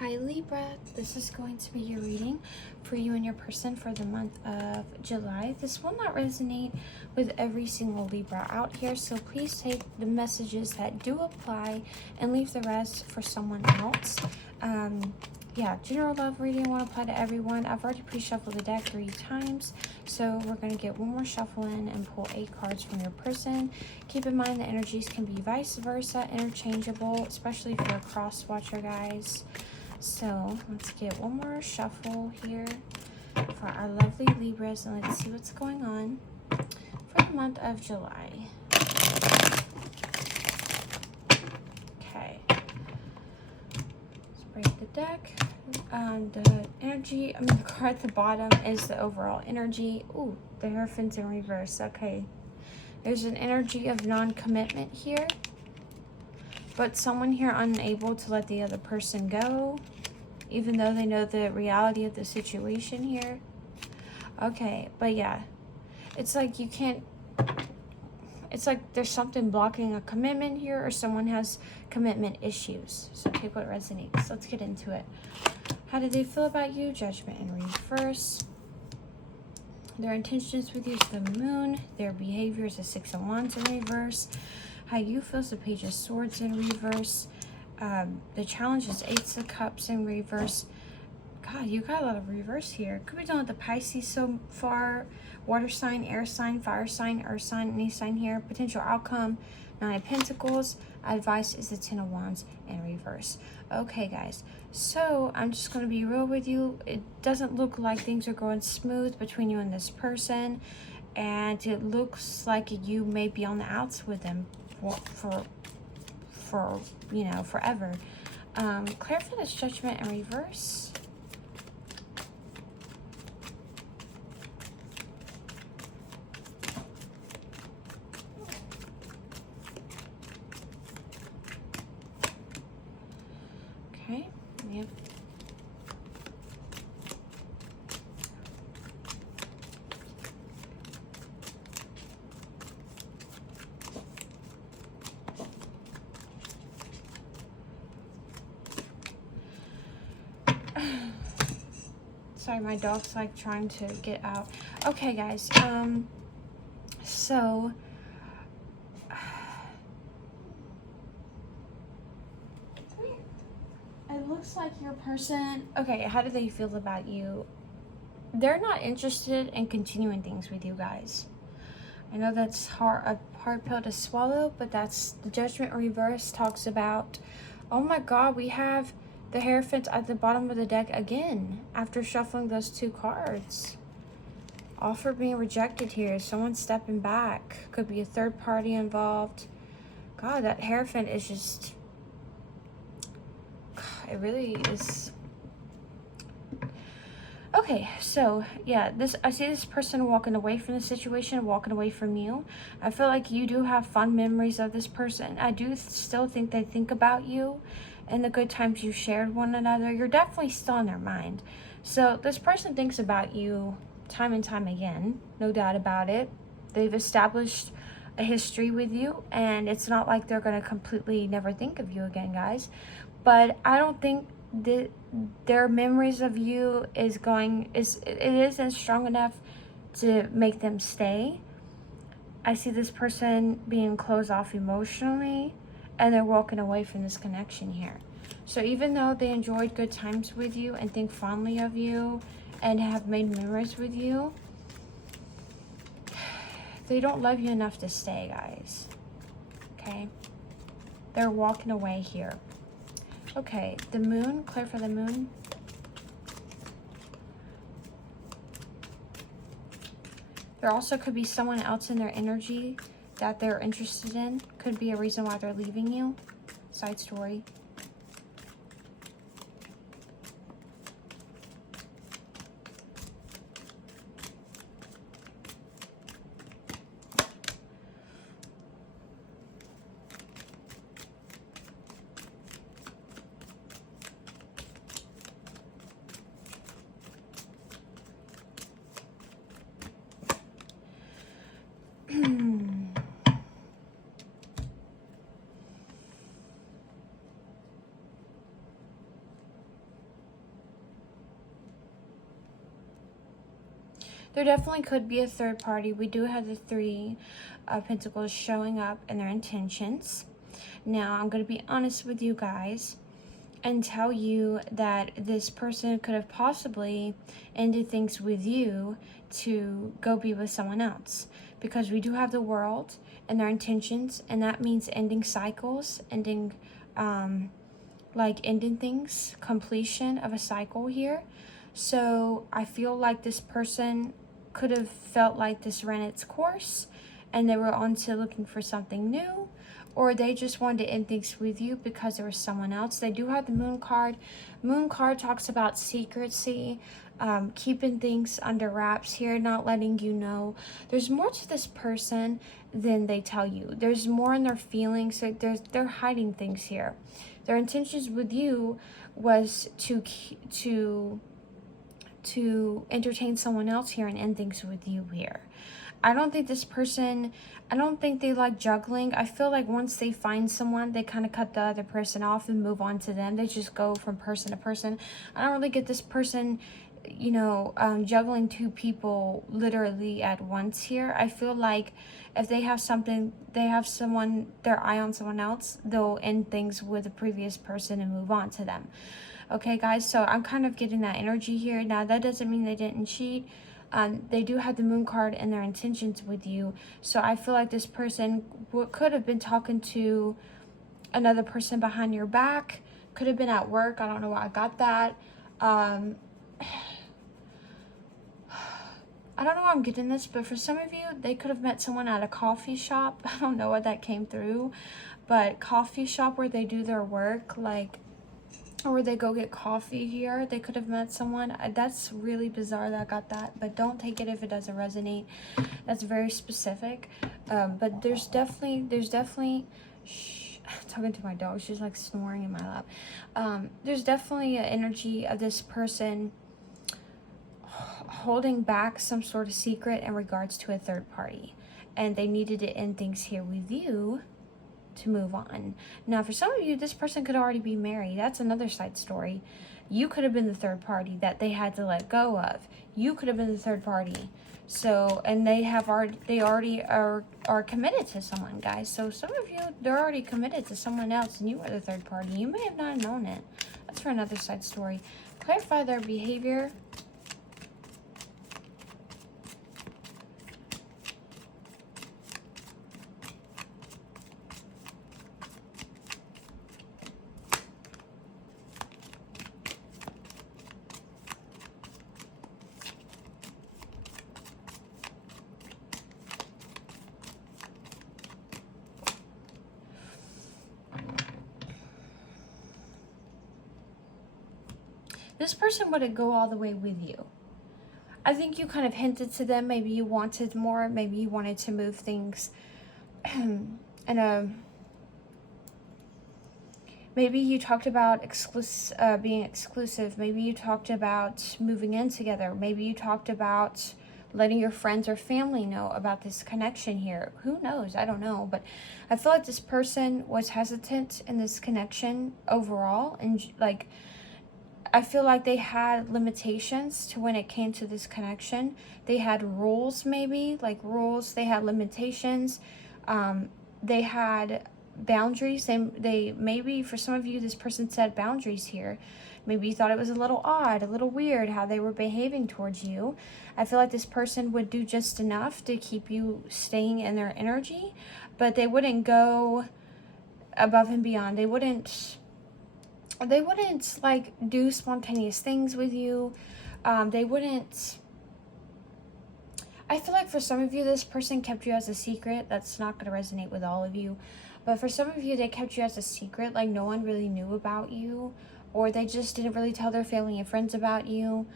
Hi Libra, this is going to be your reading for you and your person for the month of July. This will not resonate with every single Libra out here, so please take the messages that do apply and leave the rest for someone else. Yeah, general love reading won't apply to everyone. I've already pre-shuffled the deck 3 times, so we're going to get one more shuffle in and pull 8 cards from your person. Keep in mind the energies can be vice versa, interchangeable, especially if you're a cross watcher, guys. So let's get one more shuffle here for our lovely Libras, and let's see what's going on for the month of July. Okay, let's break the deck. The energy, the card at the bottom is the overall energy. Ooh, the Hierophant's in reverse. Okay, there's an energy of non-commitment here, but someone here unable to let the other person go, even though they know the reality of the situation here. Okay, but yeah, it's like you can't, it's like there's something blocking a commitment here, or someone has commitment issues. So take what resonates. Let's get into it. How do they feel about you? Judgment in reverse. Their intentions with you is the Moon. Their behavior is the 6 of Wands in reverse. How you feel is the Page of Swords in reverse. The challenge is 8 of Cups in reverse. God, you got a lot of reverse here. Could be done with the Pisces so far. Water sign, air sign, fire sign, earth sign, any sign here. Potential outcome, 9 of Pentacles. Advice is the 10 of Wands in reverse. Okay, guys. So I'm just going to be real with you. It doesn't look like things are going smooth between you and this person. And it looks like you may be on the outs with them for you know, forever. Clarify this Judgment in reverse. Okay, yep. Sorry, my dog's like trying to get out. Okay, guys, so it looks like your person, okay, how do they feel about you? They're not interested in continuing things with you guys. I know that's a hard pill to swallow, but that's the Judgment reverse talks about, oh my God, we have the Hierophant at the bottom of the deck again after shuffling those 2 cards. Offer being rejected here. Someone stepping back. Could be a third party involved. God, that Hierophant is just, it really is. Okay, so yeah, I see this person walking away from the situation, walking away from you. I feel like you do have fond memories of this person. I do still think they think about you and the good times you shared one another. You're definitely still in their mind. So this person thinks about you time and time again, no doubt about it. They've established a history with you, and it's not like they're going to completely never think of you again, guys. But I don't think their memories of you isn't strong enough to make them stay. I see this person being closed off emotionally, and they're walking away from this connection here. So even though they enjoyed good times with you and think fondly of you and have made memories with you, they don't love you enough to stay, guys. Okay? They're walking away here. Okay, the Moon, clear for the Moon. There also could be someone else in their energy that they're interested in. Could be a reason why they're leaving you. Side story. There definitely could be a third party. We do have the Three of Pentacles showing up in their intentions. Now, I'm going to be honest with you guys and tell you that this person could have possibly ended things with you to go be with someone else, because we do have the World and their intentions, and that means ending cycles, ending ending things, completion of a cycle here. So I feel like this person could have felt like this ran its course and they were on to looking for something new, or they just wanted to end things with you because there was someone else. They do have the Moon card. Moon card talks about secrecy, keeping things under wraps here, not letting you know. There's more to this person than they tell you. There's more in their feelings. They're hiding things here. Their intentions with you was to entertain someone else here and end things with you here. I don't think this person, I don't think they like juggling. I feel like once they find someone, they kind of cut the other person off and move on to them. They just go from person to person. I don't really get this person, you know, juggling two people literally at once here. I feel like if they have something, they have someone, their eye on someone else, they'll end things with the previous person and move on to them. Okay, guys, so I'm kind of getting that energy here. Now, that doesn't mean they didn't cheat. They do have the Moon card and their intentions with you. So I feel like this person could have been talking to another person behind your back. Could have been at work. I don't know why I got that. I don't know why I'm getting this, but for some of you, they could have met someone at a coffee shop. I don't know what that came through, but coffee shop where they do their work, like, or they go get coffee here. They could have met someone. That's really bizarre that I got that, but don't take it if it doesn't resonate. That's very specific. But there's definitely, shh, I'm talking to my dog. She's like snoring in my lap. There's definitely an energy of this person holding back some sort of secret in regards to a third party, and they needed to end things here with you to move on. Now, for some of you, this person could already be married. That's another side story. You could have been the third party that they had to let go of. You could have been the third party. So, and they already are committed to someone, guys. So some of you, they're already committed to someone else and you are the third party. You may have not known it. That's for another side story. Clarify their behavior. This person wouldn't go all the way with you. I think you kind of hinted to them. Maybe you wanted more. Maybe you wanted to move things maybe you talked about being exclusive. Maybe you talked about moving in together. Maybe you talked about letting your friends or family know about this connection here. Who knows? I don't know. But I feel like this person was hesitant in this connection overall. And like, I feel like they had limitations to when it came to this connection. They had rules, maybe, like rules. They had limitations. They had boundaries. They maybe, for some of you, this person set boundaries here. Maybe you thought it was a little odd, a little weird how they were behaving towards you. I feel like this person would do just enough to keep you staying in their energy, but they wouldn't go above and beyond. They wouldn't like do spontaneous things with you. They wouldn't, I feel like for some of you, this person kept you as a secret. That's not going to resonate with all of you. But for some of you, they kept you as a secret, like no one really knew about you, or they just didn't really tell their family and friends about you.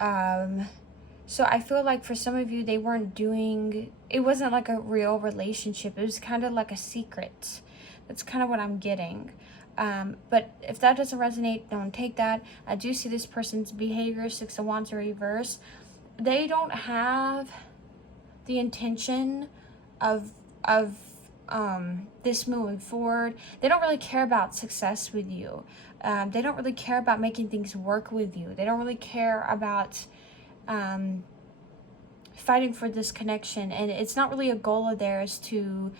So I feel like for some of you, they weren't doing, it wasn't like a real relationship. It was kind of like a secret. That's kind of what I'm getting. But if that doesn't resonate, don't take that. I do see this person's behavior, Six of Wands reverse. They don't have the intention of this moving forward. They don't really care about success with you. They don't really care about making things work with you. They don't really care about fighting for this connection, and it's not really a goal of theirs to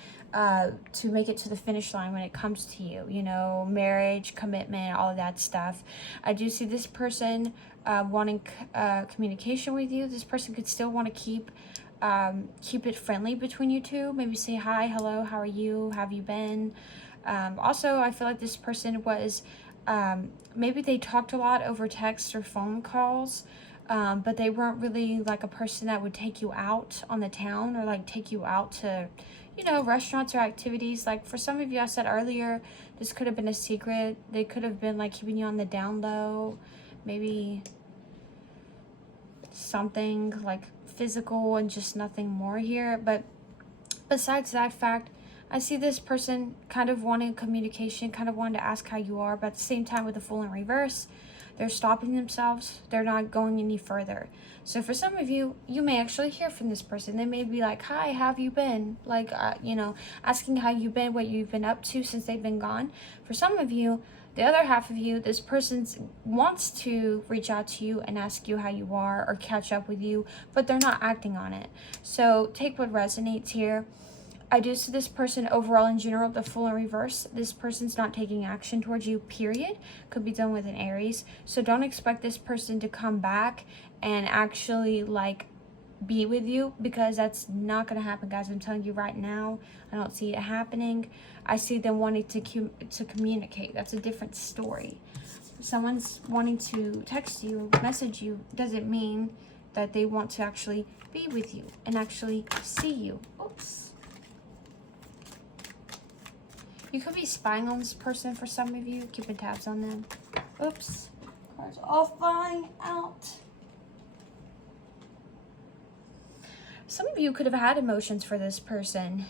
make it to the finish line when it comes to you, you know, marriage, commitment, all of that stuff. I do see this person wanting communication with you. This person could still want to keep it friendly between you two. Maybe say hi, hello, how are you, how have you been? Also, I feel like this person was maybe they talked a lot over text or phone calls, but they weren't really like a person that would take you out on the town or like take you out to, you know, restaurants or activities. Like for some of you, I said earlier, this could have been a secret. They could have been like keeping you on the down low, maybe something like physical and just nothing more here. But besides that fact, I see this person kind of wanting communication, kind of wanting to ask how you are, but at the same time with the Fool in reverse, they're stopping themselves. They're not going any further. So for some of you, you may actually hear from this person. They may be like, hi, how have you been? Like, you know, asking how you've been, what you've been up to since they've been gone. For some of you, the other half of you, this person wants to reach out to you and ask you how you are or catch up with you, but they're not acting on it. So take what resonates here. I do see this person overall in general, the Fool in reverse. This person's not taking action towards you, period. Could be done with an Aries. So don't expect this person to come back and actually like be with you, because that's not going to happen, guys. I'm telling you right now, I don't see it happening. I see them wanting to communicate. That's a different story. Someone's wanting to text you, message you, doesn't mean that they want to actually be with you and actually see you. Oops. You could be spying on this person for some of you, keeping tabs on them. Oops. Cards all flying out. Some of you could have had emotions for this person.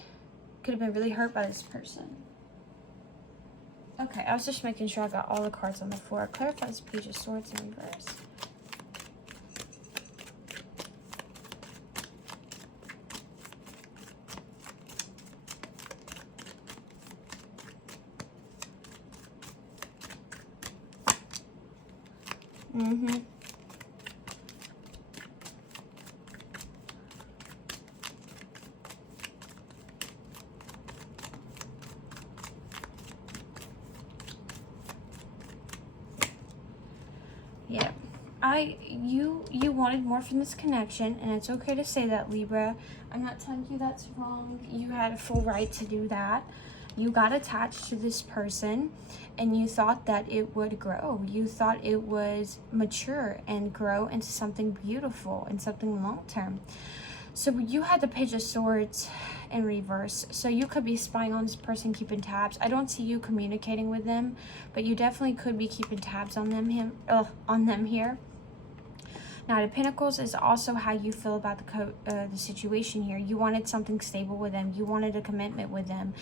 Could have been really hurt by this person. Okay, I was just making sure I got all the cards on the floor. Clarify this Page of Swords in reverse. Yeah, you wanted more from this connection, and it's okay to say that, Libra. I'm not telling you that's wrong. You had a full right to do that. You got attached to this person, and you thought that it would grow. You thought it was mature and grow into something beautiful and something long-term. So you had the Page of Swords in reverse. So you could be spying on this person, keeping tabs. I don't see you communicating with them, but you definitely could be keeping tabs on them here. Now, the Pentacles is also how you feel about the situation here. You wanted something stable with them. You wanted a commitment with them.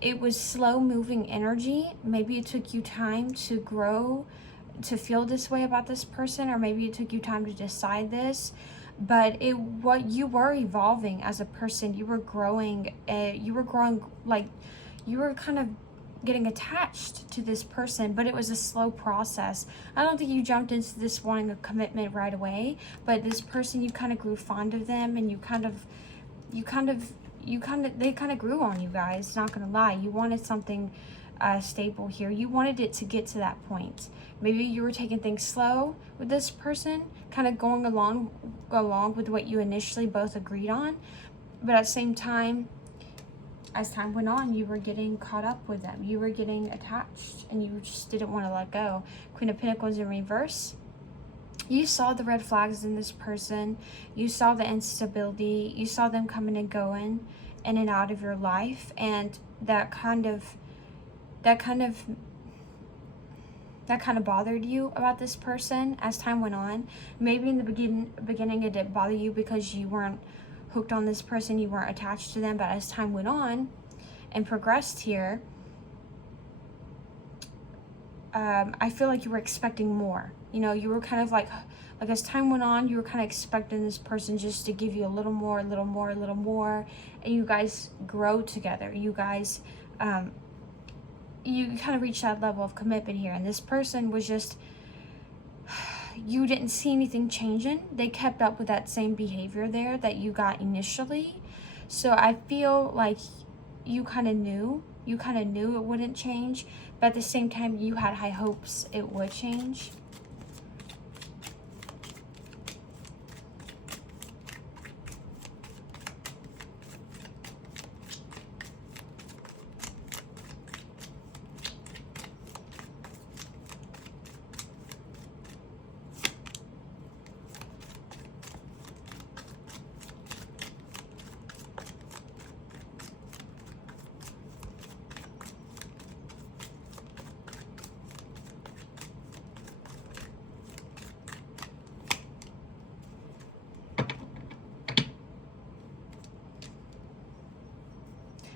It was slow-moving energy. Maybe it took you time to grow, to feel this way about this person, or maybe it took you time to decide this. But you were evolving as a person. You were growing. Like you were kind of getting attached to this person, but it was a slow process. I don't think you jumped into this wanting a commitment right away, but this person, you kind of grew fond of them, and they kind of grew on you guys. Not gonna lie, you wanted something stable here. You wanted it to get to that point. Maybe you were taking things slow with this person, kind of going along with what you initially both agreed on, but at the same time, as time went on, you were getting caught up with them. You were getting attached, and you just didn't want to let go. Queen of Pentacles in reverse. You saw the red flags in this person. You saw the instability. You saw them coming and going in and out of your life, and that kind of bothered you about this person as time went on. Maybe in the beginning it didn't bother you because you weren't hooked on this person, you weren't attached to them, but as time went on and progressed here, I feel like you were expecting more. You know, you were kind of like as time went on, you were kind of expecting this person just to give you a little more, and you guys grow together. You guys, you kind of reach that level of commitment here, and this person was just, you didn't see anything changing. They kept up with that same behavior there that you got initially. So I feel like you kind of knew it wouldn't change, but at the same time you had high hopes it would change.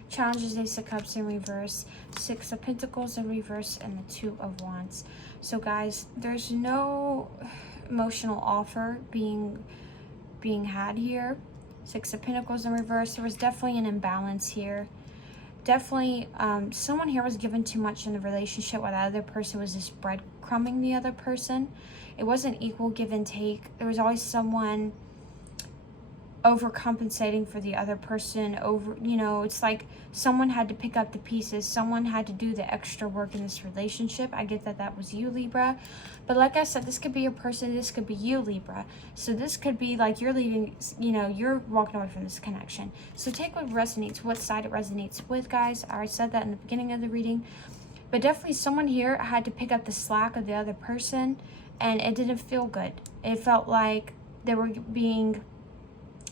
Challenges, Ace of Cups in reverse, Six of Pentacles in reverse, and the Two of Wands. So guys, there's no emotional offer being had here. Six of Pentacles in reverse. There was definitely an imbalance here. Definitely someone here was given too much in the relationship while the other person was just breadcrumbing the other person. It wasn't equal give and take. There was always someone overcompensating for the other person. It's like someone had to pick up the pieces. Someone had to do the extra work in this relationship. I get that that was you, Libra. But like I said, this could be a person. This could be you, Libra. So this could be like you're leaving, you're walking away from this connection. So take what resonates, what side it resonates with, guys. I already said that in the beginning of the reading. But definitely someone here had to pick up the slack of the other person. And it didn't feel good. It felt like they were being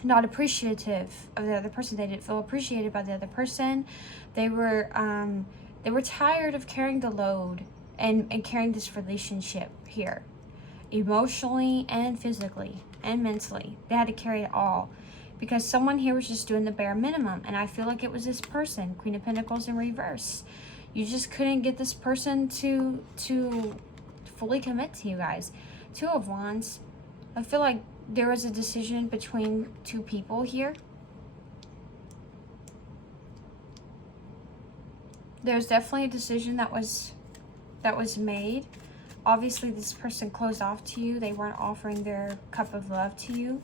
not appreciative of the other person. They didn't feel appreciated by the other person. They were tired of carrying the load and carrying this relationship here, emotionally and physically and mentally. They had to carry it all because someone here was just doing the bare minimum, and I feel like it was this person. Queen of Pentacles in reverse. You just couldn't get this person to fully commit to you guys. Two of Wands. I feel like there was a decision between two people here. There's definitely a decision that was made. Obviously, this person closed off to you. They weren't offering their cup of love to you.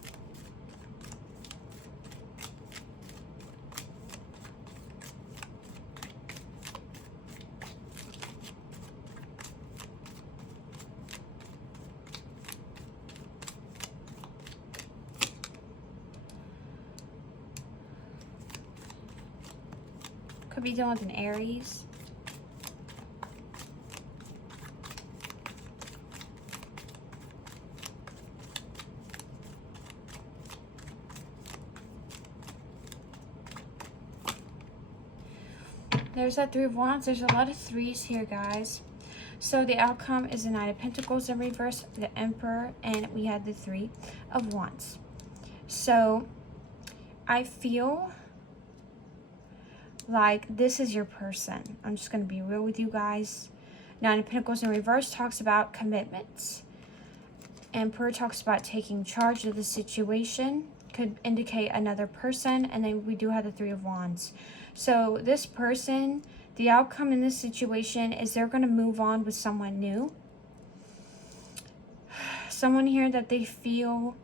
Could be dealing with an Aries. There's that Three of Wands. There's a lot of threes here, guys. So the outcome is the Nine of Pentacles in reverse, the Emperor, and we had the Three of Wands. So I feel like this is your person. I'm just going to be real with you guys. Nine of Pentacles in reverse talks about commitments. Emperor talks about taking charge of the situation. Could indicate another person. And then we do have the Three of Wands. So this person, the outcome in this situation is they're going to move on with someone new. Someone here that they feel...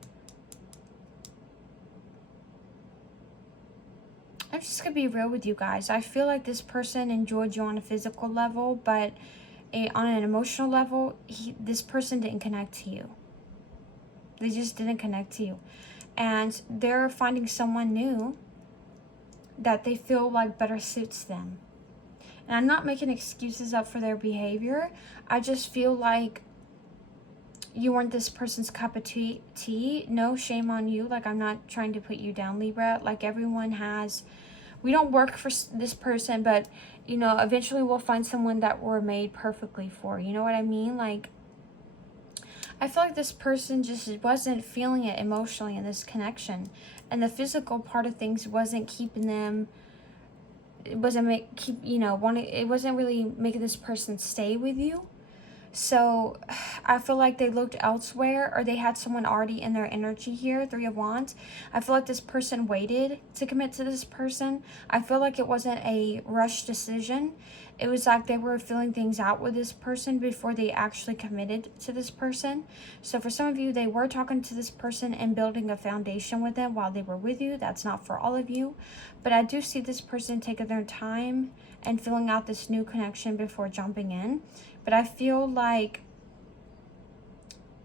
I'm just going to be real with you guys. I feel like this person enjoyed you on a physical level, but on an emotional level, this person didn't connect to you. They just didn't connect to you. And they're finding someone new that they feel like better suits them. And I'm not making excuses up for their behavior. I just feel like you weren't this person's cup of tea. No shame on you. Like, I'm not trying to put you down, Libra. Like, everyone has... We don't work for this person, but, eventually we'll find someone that we're made perfectly for. You know what I mean? Like, I feel like this person just wasn't feeling it emotionally in this connection. And the physical part of things wasn't keeping them... It wasn't really making this person stay with you. So I feel like they looked elsewhere, or they had someone already in their energy here. 3 of Wands. I feel like this person waited to commit to this person. I feel like it wasn't a rushed decision. It was like they were feeling things out with this person before they actually committed to this person. So for some of you, they were talking to this person and building a foundation with them while they were with you. That's not for all of you. But I do see this person taking their time and filling out this new connection before jumping in. But I feel like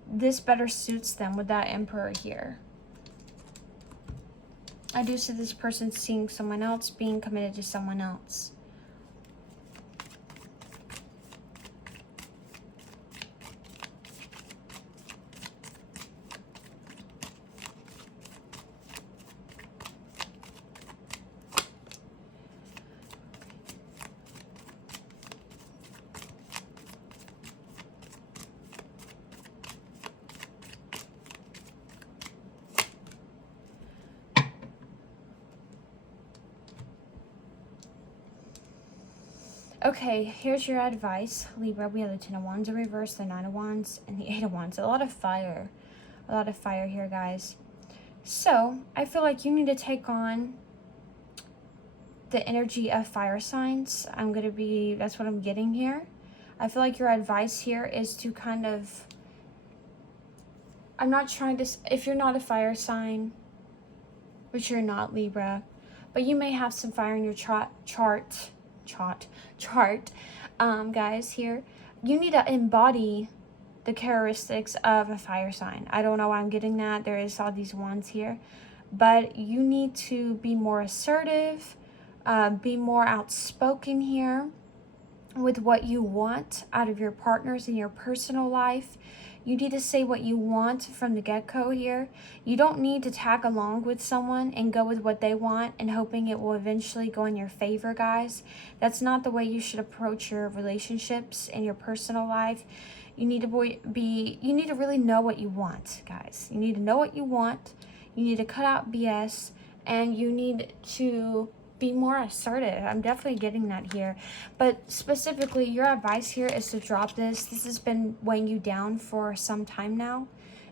this better suits them with that Emperor here. I do see this person seeing someone else, being committed to someone else. Okay, here's your advice, Libra. We have the 10 of Wands in reverse, the 9 of Wands, and the 8 of Wands. A lot of fire. A lot of fire here, guys. So, I feel like you need to take on the energy of fire signs. That's what I'm getting here. I feel like your advice here is to kind of, I'm not trying to, if you're not a fire sign, which you're not, Libra, but you may have some fire in your chart, guys, here. You need to embody the characteristics of a fire sign. I don't know why I'm getting that. There is all these wands here. But you need to be more assertive, be more outspoken here with what you want out of your partners in your personal life. You need to say what you want from the get-go here. You don't need to tag along with someone and go with what they want and hoping it will eventually go in your favor, guys. That's not the way you should approach your relationships and your personal life. You need to you need to really know what you want, guys. You need to know what you want. You need to cut out BS, and you need to be more assertive. I'm definitely getting that here. But specifically, your advice here is to drop this. This has been weighing you down for some time now.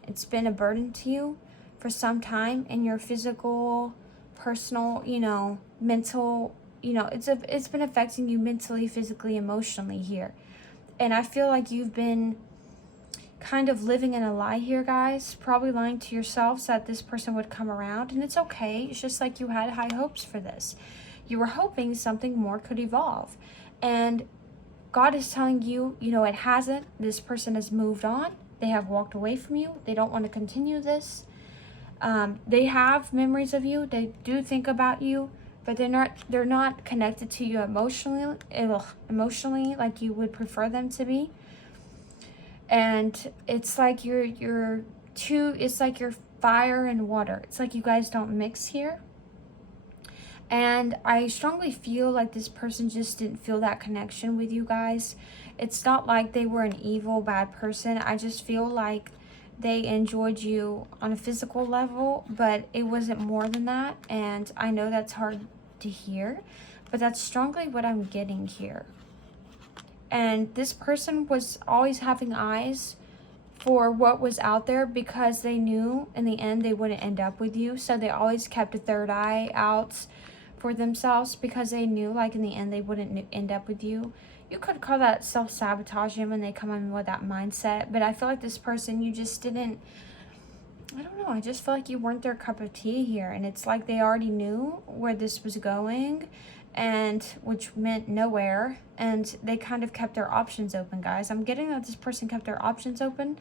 It's been a burden to you for some time in your physical, personal, mental, it's been affecting you mentally, physically, emotionally here. And I feel like you've been kind of living in a lie here, guys. Probably lying to yourselves that this person would come around, and it's okay. It's just like you had high hopes for this. You were hoping something more could evolve, and God is telling you, it hasn't. This person has moved on. They have walked away from you. They don't want to continue this. They have memories of you. They do think about you, but they're not connected to you emotionally like you would prefer them to be. And it's like it's like you're fire and water. It's like you guys don't mix here. And I strongly feel like this person just didn't feel that connection with you guys. It's not like they were an evil, bad person. I just feel like they enjoyed you on a physical level, but it wasn't more than that. And I know that's hard to hear, but that's strongly what I'm getting here. And this person was always having eyes for what was out there because they knew in the end they wouldn't end up with you. So they always kept a third eye out for themselves because they knew like in the end they wouldn't end up with you. You could call that self-sabotaging when they come in with that mindset. But I feel like this person, you just didn't, I don't know, I just feel like you weren't their cup of tea here. And it's like they already knew where this was going, and which meant nowhere, and they kind of kept their options open, guys. I'm getting that this person kept their options open,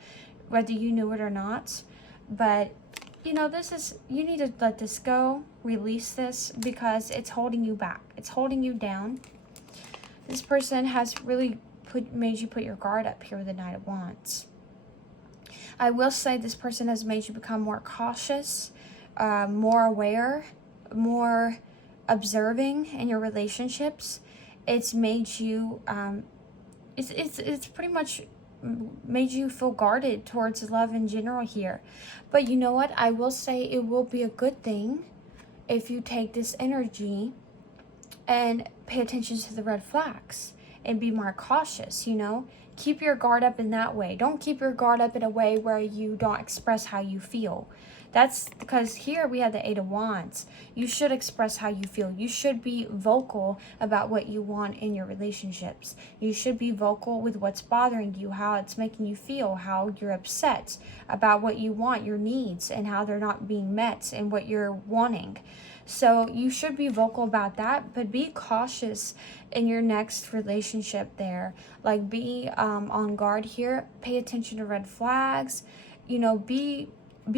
whether you knew it or not. But you need to let this go, release this, because it's holding you back, it's holding you down. This person has really made you put your guard up here with the Knight of Wands. I will say this person has made you become more cautious, more aware, more observing in your relationships. It's made you it's pretty much made you feel guarded towards love in general here. But you know what, I will say it will be a good thing if you take this energy and pay attention to the red flags and be more cautious. keep your guard up in that way. Don't keep your guard up in a way where you don't express how you feel. That's because here we have the Eight of Wands. You should express how you feel. You should be vocal about what you want in your relationships. You should be vocal with what's bothering you, how it's making you feel, how you're upset about what you want, your needs, and how they're not being met and what you're wanting. So you should be vocal about that, but be cautious in your next relationship there. Like, be on guard here. Pay attention to red flags. You know, be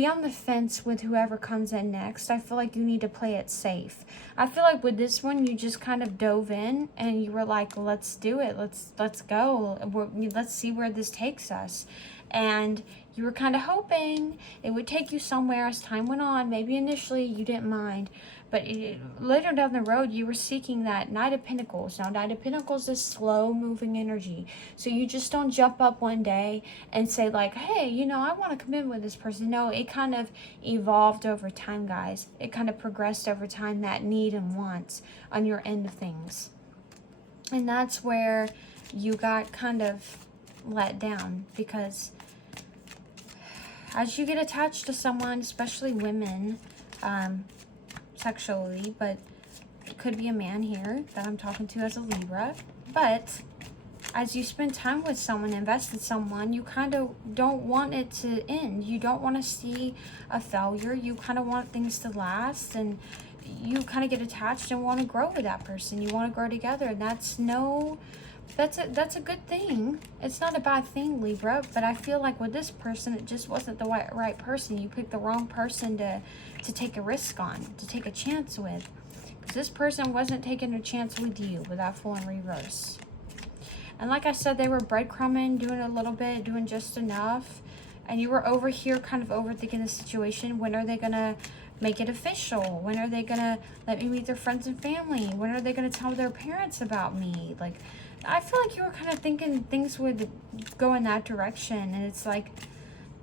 on the fence with whoever comes in next. I feel like you need to play it safe. I feel like with this one, you just kind of dove in and you were like, let's do it. Let's go. Let's see where this takes us. And you were kind of hoping it would take you somewhere as time went on. Maybe initially you didn't mind, but later down the road, you were seeking that Knight of Pentacles. Now, Knight of Pentacles is slow-moving energy. So you just don't jump up one day and say, like, hey, you know, I want to commit with this person. No, it kind of evolved over time, guys. It kind of progressed over time, that need and wants on your end of things. And that's where you got kind of let down, because as you get attached to someone, especially women, sexually, but it could be a man here that I'm talking to as a Libra, but as you spend time with someone, invest in someone, you kind of don't want it to end. You don't want to see a failure. You kind of want things to last, and you kind of get attached and want to grow with that person. You want to grow together, and that's a good thing. It's not a bad thing, Libra, but I feel like with this person, it just wasn't the right person. You picked the wrong person to take a risk on, to take a chance with. Because this person wasn't taking a chance with you, with that Fool in reverse. And like I said, they were breadcrumbing, doing a little bit, doing just enough. And you were over here kind of overthinking the situation. When are they going to make it official? When are they going to let me meet their friends and family? When are they going to tell their parents about me? Like, I feel like you were kind of thinking things would go in that direction. And it's like,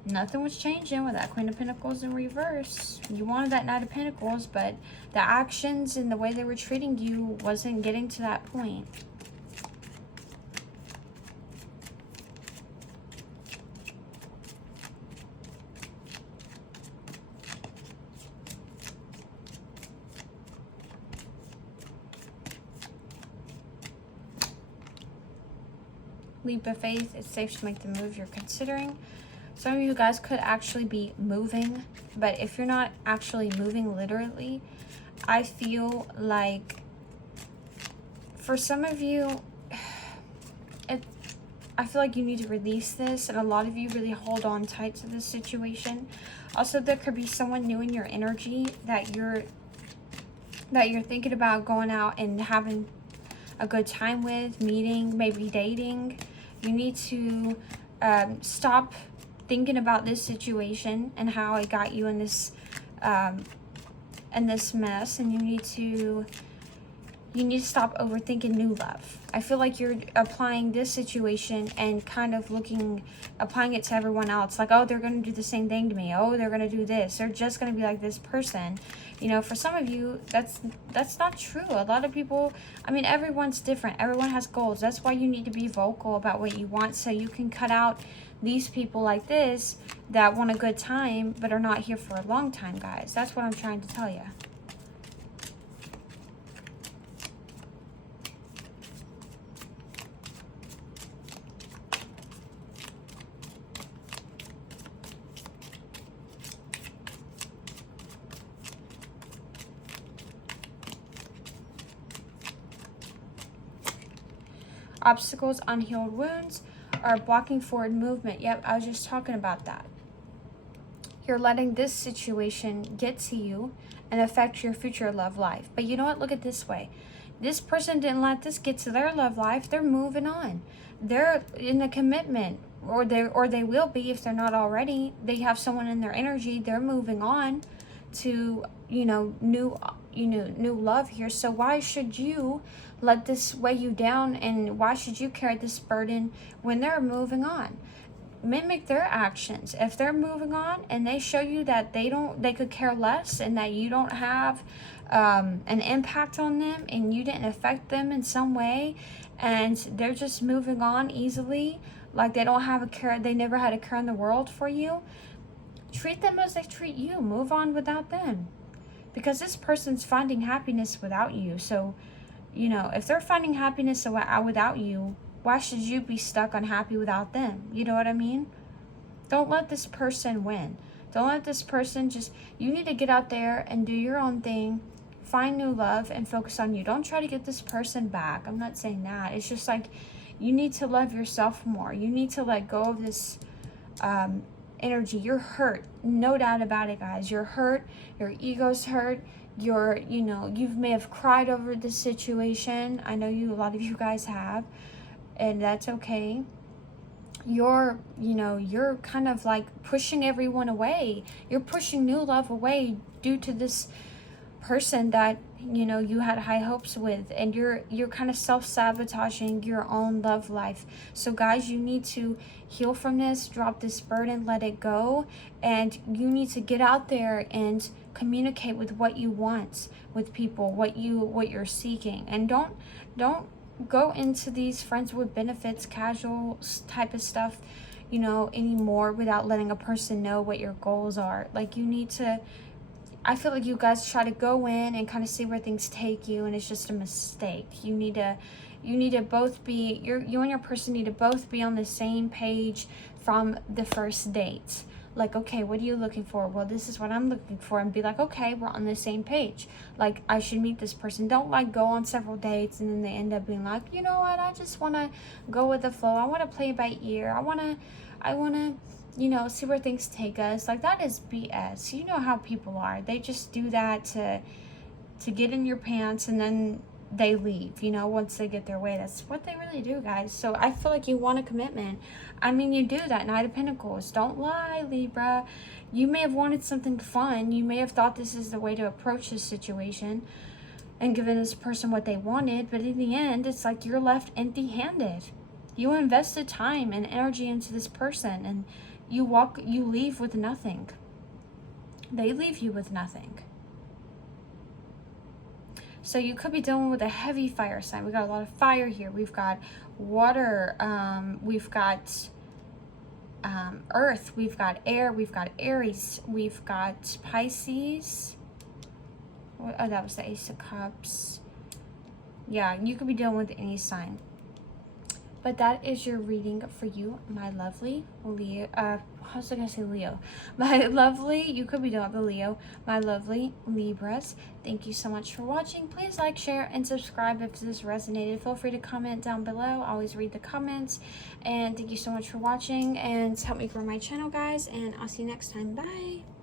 nothing was changing with that Queen of Pentacles in reverse. You wanted that Knight of Pentacles, but the actions and the way they were treating you wasn't getting to that point. Leap of faith. It's safe to make the move you're considering. Some of you guys could actually be moving, but if you're not actually moving literally, I feel like for some of you, I feel like you need to release this, and a lot of you really hold on tight to this situation. Also, there could be someone new in your energy that you're thinking about going out and having a good time with, meeting, maybe dating. You need to stop thinking about this situation and how it got you in this mess, and you need to stop overthinking new love. I feel like you're applying this situation and kind of applying it to everyone else. Like, oh, they're going to do the same thing to me. Oh, they're going to do this. They're just going to be like this person. You know, for some of you, that's not true. A lot of people, I mean, everyone's different. Everyone has goals. That's why you need to be vocal about what you want, so you can cut out these people like this that want a good time but are not here for a long time, guys. That's what I'm trying to tell you. Obstacles, unhealed wounds are blocking forward movement. Yep, I was just talking about that. You're letting this situation get to you and affect your future love life. But you know what? Look at it this way. This person didn't let this get to their love life. They're moving on. They're in a commitment, or they will be if they're not already. They have someone in their energy. They're moving on to, new love here. So why should you let this weigh you down, and why should you carry this burden when they're moving on? Mimic their actions. If they're moving on and they show you that they could care less, and that you don't have an impact on them, and you didn't affect them in some way, and they're just moving on easily, like they don't have a care, they never had a care in the world for you, treat them as they treat you. Move on without them. Because this person's finding happiness without you. So, you know, if they're finding happiness without you, why should you be stuck unhappy without them? You know what I mean? Don't let this person win. Don't let this person just, you need to get out there and do your own thing. Find new love and focus on you. Don't try to get this person back. I'm not saying that. It's just like, you need to love yourself more. You need to let go of this energy. You're hurt. No doubt about it, guys. You're hurt. Your ego's hurt. You're, you know, you may have cried over this situation. I know a lot of you guys have. And that's okay. You're, you know, you're kind of like pushing everyone away. You're pushing new love away due to this person that, you know, you had high hopes with, and you're kind of self-sabotaging your own love life. So guys, you need to heal from this, drop this burden, let it go, and you need to get out there and communicate with what you want with people, what you're seeking. And don't go into these friends with benefits, casual type of stuff, you know, anymore without letting a person know what your goals are. Like, you need to, I feel like you guys try to go in and kind of see where things take you, and it's just a mistake. You need to both be, you and your person need to both be on the same page from the first date. Like, okay, what are you looking for? Well, this is what I'm looking for. And be like, okay, we're on the same page. Like, I should meet this person. Don't, like, go on several dates and then they end up being like, you know what, I just want to go with the flow. I want to play by ear. I want to, you know, see where things take us. Like, that is BS. You know how people are. They just do that to get in your pants, and then they leave, you know, once they get their way. That's what they really do, guys. So I feel like you want a commitment. I mean, you do that. Knight of Pentacles. Don't lie, Libra. You may have wanted something fun. You may have thought this is the way to approach this situation and given this person what they wanted, but in the end, it's like you're left empty-handed. You invested time and energy into this person, and you leave with nothing. They leave you with nothing. So you could be dealing with a heavy fire sign. We got a lot of fire here. We've got water. We've got earth. We've got air. We've got Aries. We've got Pisces. Oh, that was the Ace of Cups. Yeah, you could be dealing with any sign. But that is your reading for you, my lovely Leo. I was going to say Leo. My lovely, you could be doing the Leo. My lovely Libras. Thank you so much for watching. Please like, share, and subscribe if this resonated. Feel free to comment down below. I always read the comments. And thank you so much for watching. And help me grow my channel, guys. And I'll see you next time. Bye.